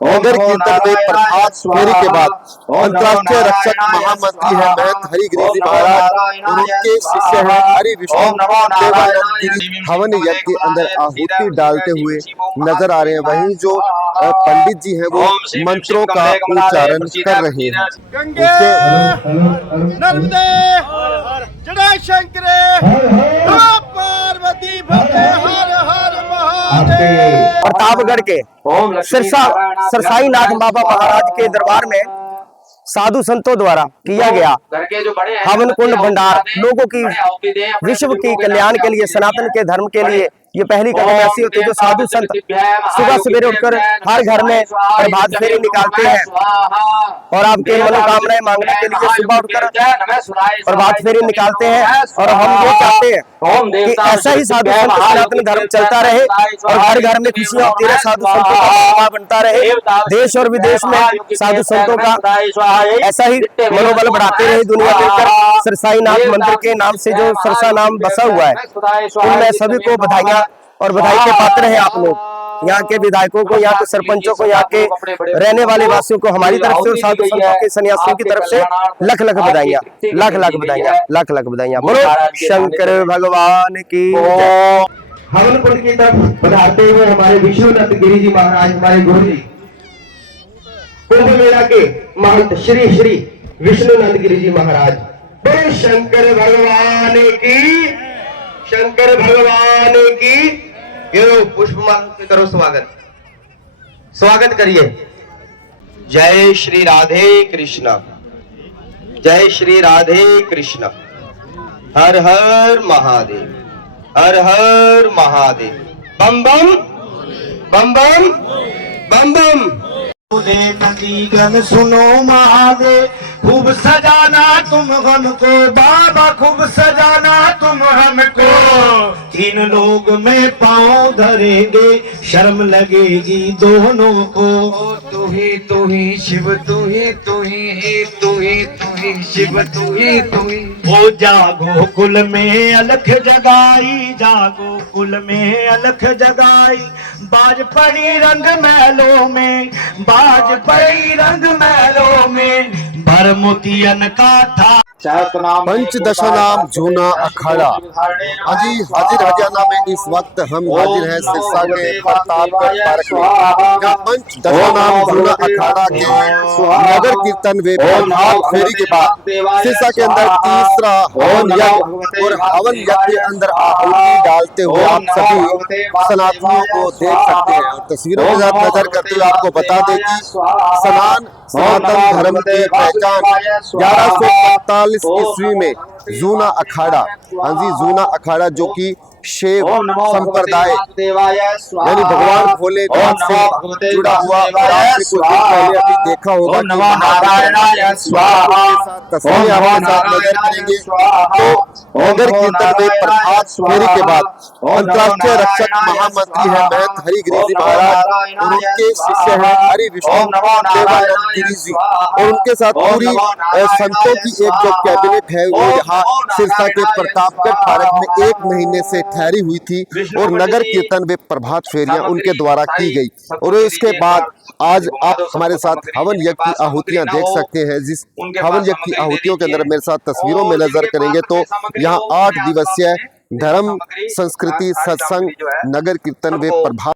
नगर कीर्तन में प्रभात फेरी के बाद अंतर्राष्ट्रीय रक्षक महामंत्री है महंत हरिगिरि जी महाराज और उनके शिष्य हैं हरि विष्णु देवानंद गिरी हवन यज्ञ के अंदर आहुति डालते हुए नजर आ रहे हैं। वहीं जो पंडित जी हैं वो मंत्रों का उच्चारण कर रहे हैं। गंगे नर्मदे जटाशंकरे पार्वती भद्रे हर हर महादेव। प्रतापगढ़ के सरसाई नाथ बाबा महाराज के दरबार में साधु संतों द्वारा किया गया हवन कुंड भंडार लोगों की विश्व की कल्याण के लिए सनातन के धर्म के लिए ये पहली कदम ऐसी होती है जो साधु संत सुबह सवेरे उठकर हर घर में प्रभात फेरी निकालते हैं और आपके मनोकामनाएं मांगने के लिए सुबह उठकर प्रभात फेरी निकालते हैं। और हम ये चाहते हैं कि ऐसा ही साधु संत सनातन धर्म चलता रहे और हर घर में खुशियां होती रहे, साधु संतों का महिमा बनता रहे, देश और विदेश में साधु संतों का ऐसा ही मनोबल बढ़ाते रहे दुनिया मिलकर। सरसाई नाथ मंदिर के नाम से जो सरसा नाम बसा हुआ है उनमें सभी को बधाइयां और बधाई के पात्र हैं आप लोग। यहाँ के विधायकों को, यहाँ के सरपंचों को, यहाँ के रहने वाले वासियों को हमारी तरफ से और साधु संतों के सन्यासियों की तरफ से लख लख बधाइयां, लख लख बधाइयां, लख लख बधाइयां। बोलो शंकर भगवान की। हवन कुंड की तरफ बढ़ाते हुए हमारे विष्णुनाथ गिरी जी महाराज हमारे गुरु जी कुंभ मेला के महंत श्री श्री विष्णुनाथ गिरी जी महाराज। बोले शंकर भगवान की, शंकर भगवान की। पुष्पमाला से करो स्वागत, स्वागत करिए। जय श्री राधे कृष्ण, जय श्री राधे कृष्ण। हर हर महादेव, हर हर महादेव। बम बम बम बम बम बम। नदी गन सुनो महादेव, खूब सजाना तुम हमको बाबा, खूब सजाना तुम हमको। तीन लोग में पांव धरेंगे, शर्म लगेगी दोनों को। तू ही शिव, तू ही शिव, तू ही। ओ जागो कुल में अलख जगाई, जागो कुल में अलख जगाई। बाज पड़ी रंग महलों में, बाज पड़ी रंग महलों में, भर मोतियन का था। पंचदशा नाम जूना अखाड़ा। हाजी हाजिर हरियाणा में इस वक्त हम हाजिर हैं सिरसा के प्रतापगढ़ पार्क में। यहाँ पंचदशा नाम जूना अखाड़ा के नगर कीर्तन व प्रभात फेरी के बाद सिरसा के अंदर तीसरा हवन यज्ञ और हवन यज्ञ के अंदर आहुति डालते हुए आप सभी सनातनियों को देख सकते हैं। और तस्वीरों के साथ नजर करते हुए आपको बता दें कि सनातन धर्म की पहचान 1145 ईस्वी में जूना अखाड़ा, हाँ जी जूना अखाड़ा जो कि शैव संप्रदाय यानी भगवान भोलेनाथ से जुड़ा हुआ, आपने कुछ दिन पहले अभी देखा होगा कि तस्वीरें आपके साथ नजर करेंगे। तो नगर कीर्तन में प्रभात फेरी के बाद अंतर्राष्ट्रीय रक्षक महामंत्री है महंत हरिगिरि जी महाराज और उनके शिष्य हैं हरि विष्णु देवानंद गिरी जी और उनके साथ पूरी संतों की एक जो कैबिनेट है वो यहाँ सिरसा के प्रतापगढ़ पार्क में 1 महीने से ठहरी हुई थी और नगर कीर्तन व प्रभात फेरियां उनके द्वारा की गई। और इसके बाद आज आप हमारे साथ हवन यज्ञ की आहुतियां देख सकते हैं। जिस हवन यज्ञ की आहुतियों के अंदर मेरे साथ तस्वीरों में नजर करेंगे तो यहाँ 8 दिवसीय धर्म संस्कृति सत्संग नगर कीर्तन व प्रभात।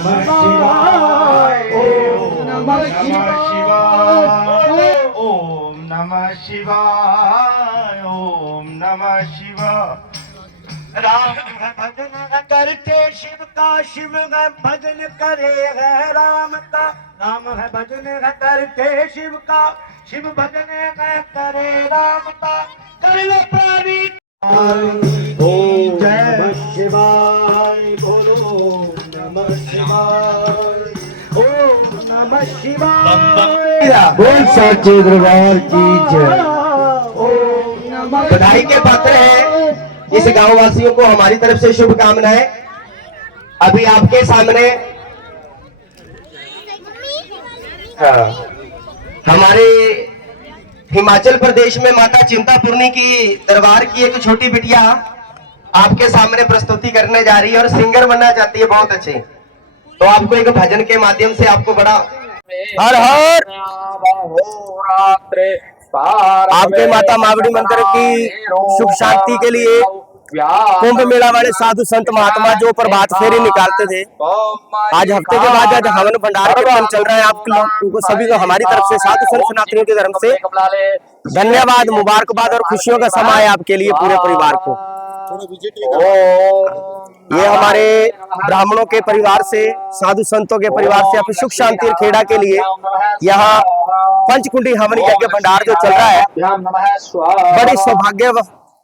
शिवाय ओम नमः शिवाय राम भजन करके शिव का शिव का भजन करे है राम का नाम है भजन करके शिव का शिव भजन करे राम का कर लो प्राणी ओम जय शिवाय बोलो नमः शिवाय ओम नमः शिवाय बोल सच्चे दरबार की जय। बधाई के पात्र हैं इस गांव वासियों को हमारी तरफ से शुभकामनाएं। अभी आपके सामने हमारे हिमाचल प्रदेश में माता चिंतापूर्णी की दरबार की एक छोटी बिटिया आपके सामने प्रस्तुति करने जा रही है और सिंगर बनना चाहती है बहुत अच्छे। तो आपको एक भजन के माध्यम से आपको बड़ा हर हर आपके माता मावड़ी मंदिर की सुख शांति के लिए कुंभ मेला वाले साधु संत महात्मा जो प्रभात फेरी निकालते थे, आज हफ्ते के बाद आज हवन भंडार का काम चल रहा है। आप लोगों को सभी को हमारी तरफ से साधु संत सनातनियों के धर्म से धन्यवाद, मुबारकबाद और खुशियों का समय है आपके लिए पूरे परिवार को। ये हमारे ब्राह्मणों के परिवार से, साधु संतों के परिवार से अपनी सुख शांति और खेड़ा के लिए यहाँ पंचकुंडी हवन यज्ञ भंडार जो चल रहा है, बड़ी सौभाग्य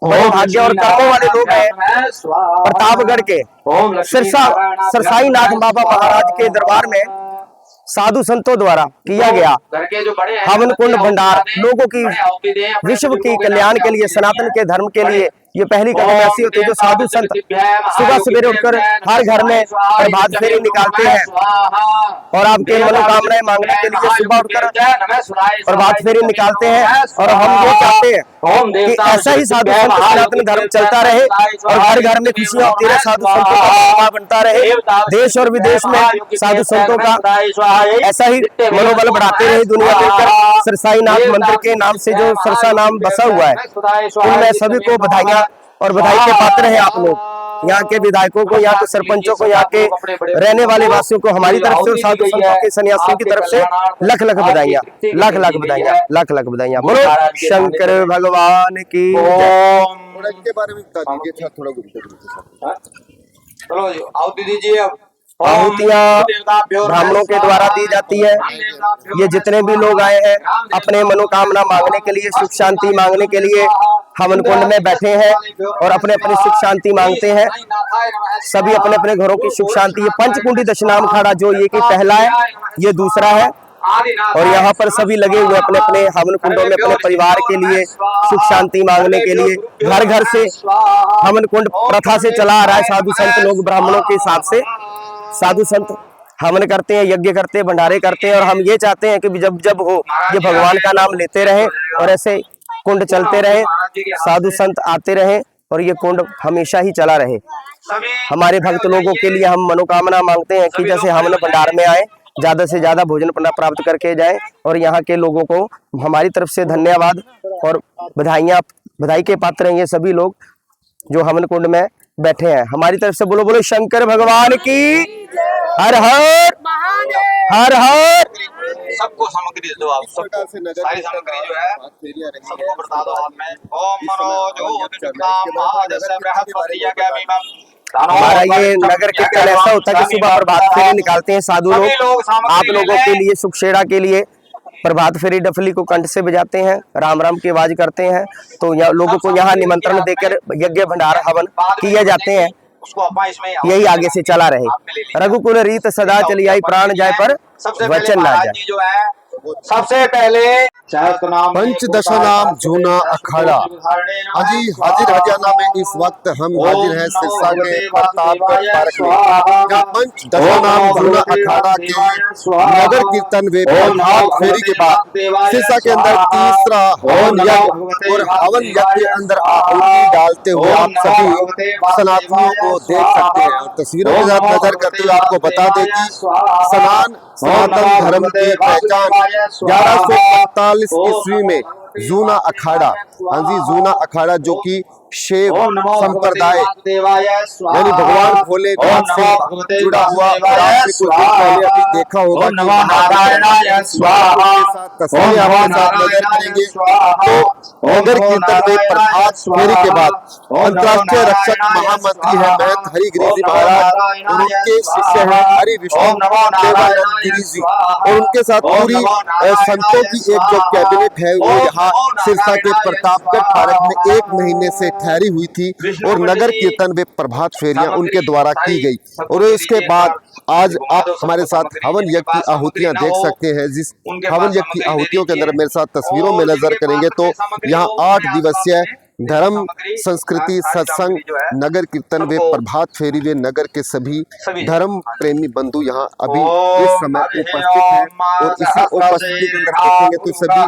बड़े भाग्य और कर्मों वाले लोग हैं। प्रतापगढ़ के सरसाई नाथ बाबा महाराज के दरबार में साधु संतों द्वारा किया गया हवन कुंड भंडार लोगों की विश्व की कल्याण के लिए, सनातन के धर्म के लिए ये पहली कदम ऐसी होती है जो साधु संत सुबह सवेरे उठकर हर घर में प्रभात फेरी निकालते हैं और आपके मनोकामनाएं मांगने के लिए सुबह उठकर प्रभात फेरी निकालते हैं। और हम ये चाहते हैं कि ऐसा ही साधु संत सनातन धर्म चलता रहे और हर घर में खुशियां होती रहे, साधु संतों का महिमा बनता रहे, देश और विदेश में साधु संतों का ऐसा ही मनोबल बढ़ाते रहे दुनिया मिलकर। सरसाई नाथ मंदिर के नाम से जो सरसा नाम बसा हुआ है, उनमें सभी को बधाइयां और बधाई के पात्र हैं आप लोग। यहाँ के विधायकों को, यहाँ के सरपंचों को, यहाँ के रहने वाले वासियों को हमारी तरफ से और साधु संतों के सन्यासियों की तरफ से लख लख बधाइयाँ, लख लख बधाइयाँ, लख लख बधाइयाँ। बोलो शंकर भगवान की थोड़ा इनके बारे में बता दीजिए, थोड़ा चलो आहुति दीजिए। अब आहुतियां ब्राह्मणों के द्वारा दी जाती है। ये जितने भी लोग आए हैं अपने मनोकामना मांगने के लिए, सुख शांति मांगने के लिए हवन कुंड में बैठे हैं और अपने अपने सुख शांति मांगते हैं। सभी अपने अपने घरों की सुख शांति। ये पंचकुंडी दशनाम अखाड़ा जो ये की पहला है, ये दूसरा है और यहाँ पर सभी लगे हुए अपने अपने हवन कुंडों में अपने परिवार के लिए सुख शांति मांगने के लिए। घर घर से हवन कुंड प्रथा से चला आ रहा है। साधु संत लोग ब्राह्मणों के हिसाब से साधु संत हवन करते हैं, यज्ञ करते हैं, भंडारे करते हैं और हम ये चाहते हैं कि जब जब हो ये भगवान का नाम लेते रहे और ऐसे कुंड चलते रहे, साधु संत आते रहे और ये कुंड हमेशा ही चला रहे। हमारे भक्त लोगों के लिए हम मनोकामना मांगते हैं कि जैसे हवन भंडार में आए ज्यादा से ज्यादा भोजन प्राप्त करके जाएं और यहाँ के लोगों को हमारी तरफ से धन्यवाद और बधाई के पात्र हैं ये सभी लोग जो हवन कुंड में बैठे हैं। हमारी तरफ से बोलो बोलो शंकर भगवान की हर हर हर हर। सबको सामग्री दे दो आप, सबको सारी सामग्री जो है सबको बता दो आप में। ओम हमारा ये नगर कीर्तन ऐसा होता है कि सुबह प्रभात फेरी निकालते हैं साधु लोग। आप लोगों के लिए सुखशेड़ा के लिए प्रभात फेरी डफली को कंठ से बजाते हैं, राम राम की आवाज करते हैं। तो लोगों को यहाँ निमंत्रण देकर यज्ञ भंडार हवन किए जाते हैं। यही आगे से चला रहे। रघुकुल रीत सदा चली आई, प्राण जाए पर वचन ना जाए। सबसे पहले पंचदशा नाम जूना अखाड़ा। हाजी हाजिर हजाना में इस वक्त हम हाजिर हैं सिरसा के प्रतापगढ़ पार्क में। यहाँ पंचदशा नाम जूना अखाड़ा के नगर कीर्तन व प्रभात फेरी के बाद सिरसा के अंदर तीसरा हवन यज्ञ और हवन यज्ञ के अंदर आहुति डालते हुए आप सभी सनातनियों को देख सकते हैं। और तस्वीरों के साथ नजर करते हुए आपको बता दें कि सनातन धर्म की पहचान 1145 ईस्वी में जूना अखाड़ा, हाँ जी जूना अखाड़ा जो कि शैव ओम नमो संप्रदाय देवाय स्वाहा। यानी भगवान भोलेनाथ से जुड़ा हुआ और आपने कुछ दिन पहले अभी देखा होगा ओम कि नमो नारायणाय स्वाहा। तस्वीरें आपके साथ नजर करेंगे। तो नगर कीर्तन में प्रभात फेरी के बाद अंतर्राष्ट्रीय रक्षक महामंत्री है महंत हरिगिरी जी महाराज और उनके शिष्य हैं हरि विष्णु देवानंद गिरी जी और उनके साथ पूरी संतों की एक जो कैबिनेट है वो यहाँ सिरसा के प्रतापगढ़ पार्क में 1 महीने से ठहरी हुई थी और नगर कीर्तन में प्रभात फेरियां उनके द्वारा की गई और इसके बाद आज आप हमारे साथ हवन यज्ञ की आहुतियां देख सकते हैं। जिस हवन यज्ञ की आहुतियों के अंदर मेरे साथ तस्वीरों में नजर करेंगे तो यहाँ 8 दिवसीय धर्म संस्कृति सत्संग नगर कीर्तन व प्रभात फेरी वे नगर के सभी धर्म प्रेमी बंधु यहाँ अभी इस समय उपस्थित हैं और इसी उपस्थिति के अंदर देखेंगे तो सभी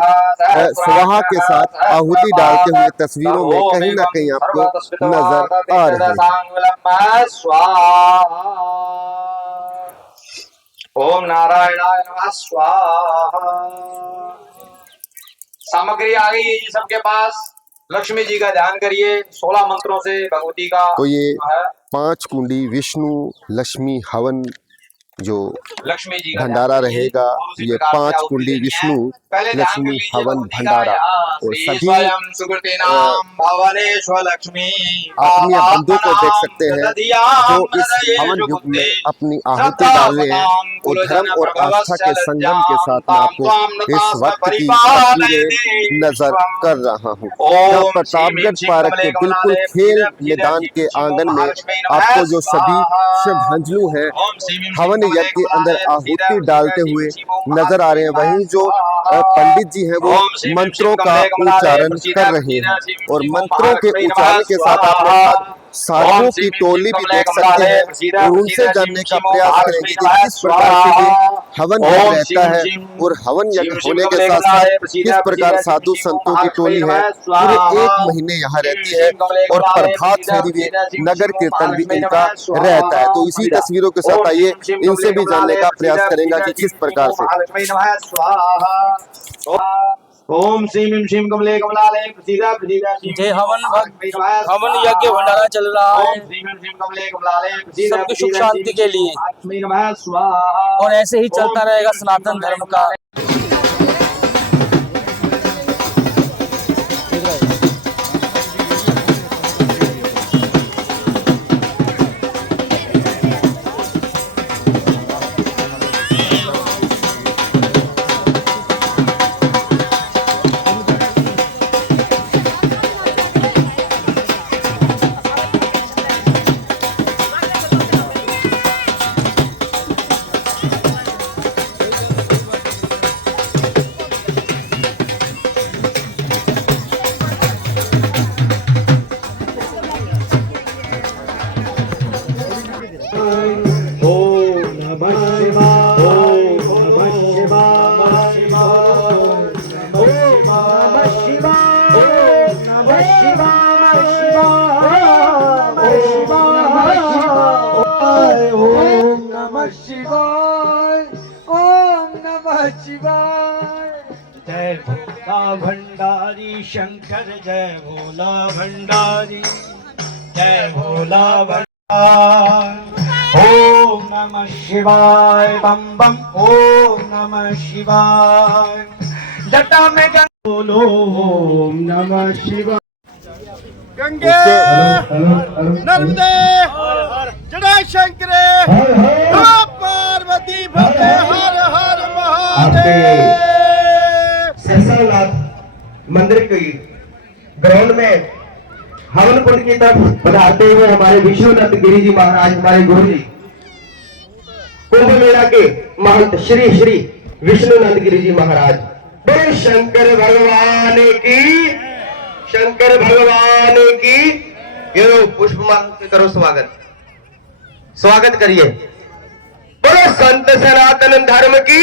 स्वाहा के साथ आहुति डालते हुए तस्वीरों में कहीं ना कहीं आपको नजर आ रहे हैं। ओम नारायणाय नमः स्वाहा। सामग्री आ गई है जी सबके पास। लक्ष्मी जी का ध्यान करिए 16 मंत्रों से भगवती का। तो ये 5 कुंडी विष्णु लक्ष्मी हवन जो लक्ष्मी जी का भंडारा रहेगा, ये 5 कुंडी विष्णु लक्ष्मी हवन भंडारा और सभी आत्मीय बंधु को देख सकते हैं जो इस हवन युग में अपनी आहुति डाल रहे हैं और धर्म और आस्था के संगम के साथ मैं आपको इस वक्त की तस्वीरें नजर कर रहा हूँ। यहाँ प्रतापगढ़ पार्क के बिल्कुल खेल मैदान के आंगन में आपको जो सभी श्रद्धांजलु हैं हवन यज्ञ के अंदर आहुति डालते हुए नजर आ रहे हैं। वहीं जो पंडित जी हैं वो मंत्रों का उच्चारण कर रहे हैं और मंत्रों के उच्चारण के साथ आप साधुओं की टोली भी देख सकते हैं और उनसे जानने का प्रयास करेंगे कि किस प्रकार से ये हवन यज्ञ रहता है और हवन यज्ञ होने के साथ साथ किस प्रकार साधु संतों की टोली है पूरे 1 महीने यहाँ रहती है और प्रभात फेरी भी नगर कीर्तन भी इनका रहता है। तो इसी तस्वीरों के साथ आइए इनसे भी जानने का प्रयास करेंगे कि किस प्रकार से। ओम श्रीम श्रीम कमले कमलाले प्रसीदा प्रसीदा जय हवन यज्ञ भंडारा चल रहा है सबकी सुख शांति के लिए और ऐसे ही चलता रहेगा सनातन धर्म का। जय भोला भंडारी शंकर जय भोला भंडारी जय भोला भंडारी। ओम नमः शिवाय बम बम ओम नमः शिवाय। जटा में बोलो ओम नमः शिवाय। गंगे नर्मदे जय शंकरे पार्वती भद्रे हर हर महादेव। सरसानाथ मंदिर की ग्राउंड में हवन कुंड की तरफ पधारते हुए हमारे विष्णुनाथ गिरी जी महाराज हमारे गुरु जी कुंभ मेला के महंत श्री श्री विष्णुनाथ गिरी जी महाराज। बोले शंकर भगवान की, शंकर भगवान की। ये पुष्पमाला से करो स्वागत, स्वागत करिए। बोलो संत सनातन धर्म की,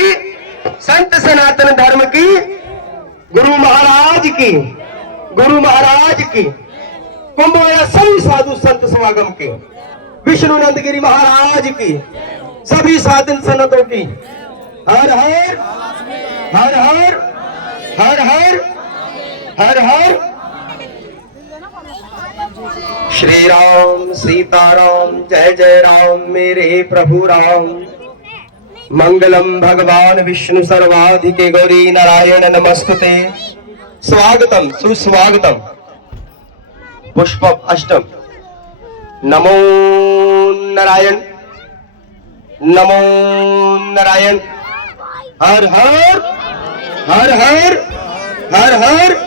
संत सनातन धर्म की, गुरु महाराज की, गुरु महाराज की। कुंभ मेला सभी साधु संत समागम के, विष्णुनाथ गिरी महाराज की, सभी साधन सनतों की। हर हर हर हर हर हर हर हर। श्री राम सीताराम जय जय राम मेरे प्रभु राम। मंगलम भगवान विष्णु सर्वाधिके गौरी नारायण नमस्तुते। स्वागतम सुस्वागतम। पुष्पम अष्टम। नमो नारायण नमो नारायण। हर हर हर हर हर हर।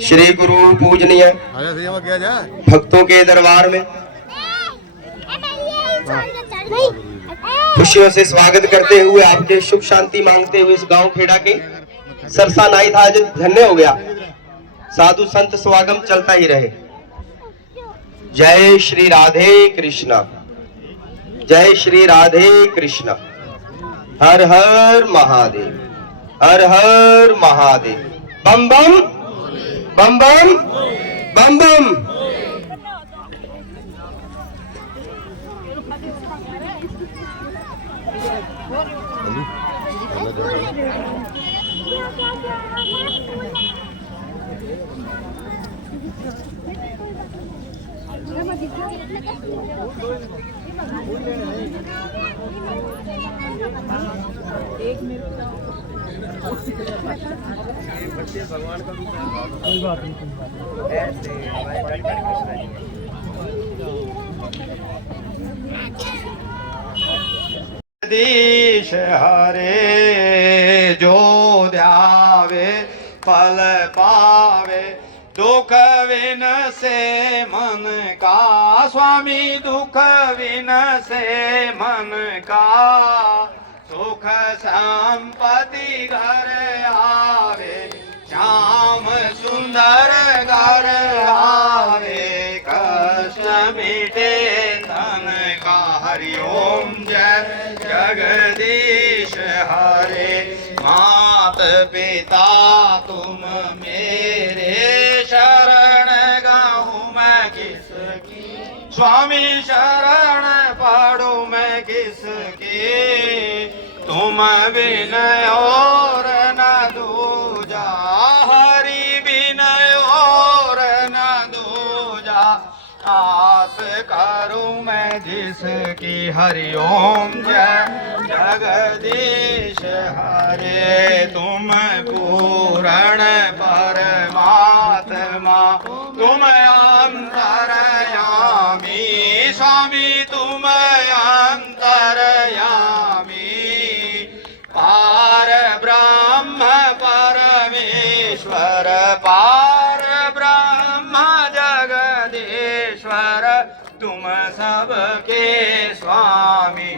श्री गुरु पूजनीय भक्तों के दरबार में खुशियों से स्वागत करते हुए, आपके सुख शांति मांगते हुए इस गांव खेड़ा के सरसा नाई था आज धन्य हो गया। साधु संत स्वागम चलता ही रहे। जय श्री राधे कृष्णा, जय श्री राधे कृष्णा। हर हर महादेव, हर हर महादेव। बम बम बम बम बम बम। जगदीश हरे जो ध्यावे फल पावे, दुख विन से मन का स्वामी, दुख विन से मन का सुख संपत्ति घर आवे, श्याम सुंदर घर आवे, कष्ट मिटे तन का। हरि ओम जय जगदीश हरे। मात पिता तुम मेरे, शरण गाऊं मैं किसकी, स्वामी शरण पढ़ू मैं किसकी, तुम बिन और न दूजा, हरि बिन और न दूजा, आस करूं मैं जिसकी। हरि ओम जय जगदीश हरे। तुम पूर्ण परमात्मा, तुम अंतरयामी, स्वामी तुम अंतरयामी, पार ब्रह्म परमेश्वर, पार ब्रह्म जगदीश्वर, तुम सबके स्वामी।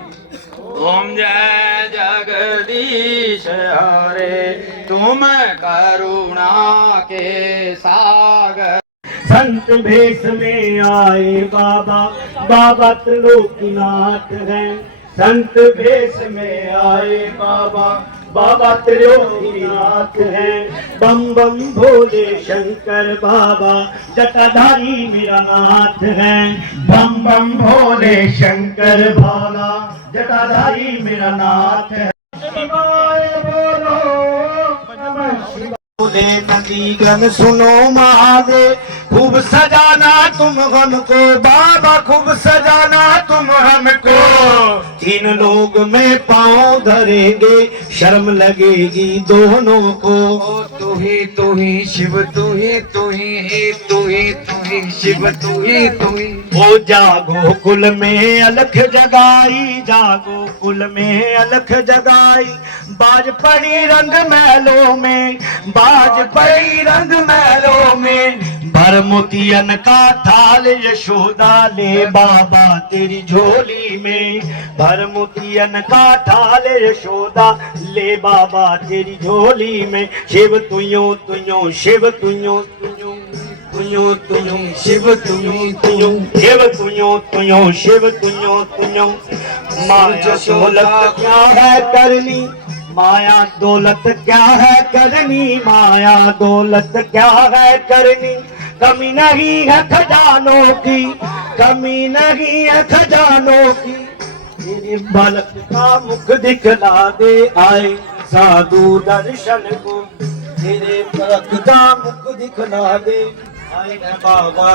ओम जय जगदीश हरे। तुम करुणा के सागर। संत भेष में आए बाबा, बाबा त्रिलोकीनाथ हैं। संत भेष में आए बाबा, बाबा त्रिलोकीनाथ हैं। बम बम भोले शंकर बाबा, जटाधारी मेरा नाथ हैं। बम बम भोले शंकर बाबा, जटाधारी मेरा नाथ है। शिवाय बोलो नमः शिवाय। नदी गन सुनो महादेव, खूब सजाना तुम हमको बाबा, खूब सजाना तुम हमको। तीन लोग में पाँव धरेंगे, शर्म लगेगी दोनों को। तू ही शिव, तू ही शिव, तू ही। ओ जागो कुल में अलख जगाई, जागो कुल में अलख जगाई। बाज पड़ी रंग महलों में, बाज पड़ी रंग महलों में। भर मोतियन का थाल यशोदा ले बाबा तेरी झोली में। भर मोतियन का थाल यशोदा ले बाबा तेरी झोली में। शिव तुयो तुयो, शिव तुयो तुयो, तुयो तुयो, शिव तुयो तुयो, शिव तुयो तुयो, शिव तुयो तुयो। माया दौलत क्या है करनी, माया दौलत क्या है करनी, माया दौलत क्या है करनी। कमी नहीं है खजानों की, कमी नहीं है खजानों की। तेरे बालक का मुख दिखला दे, आए साधु दर्शन को। तेरे बालक का मुख दिखला दे, बाबा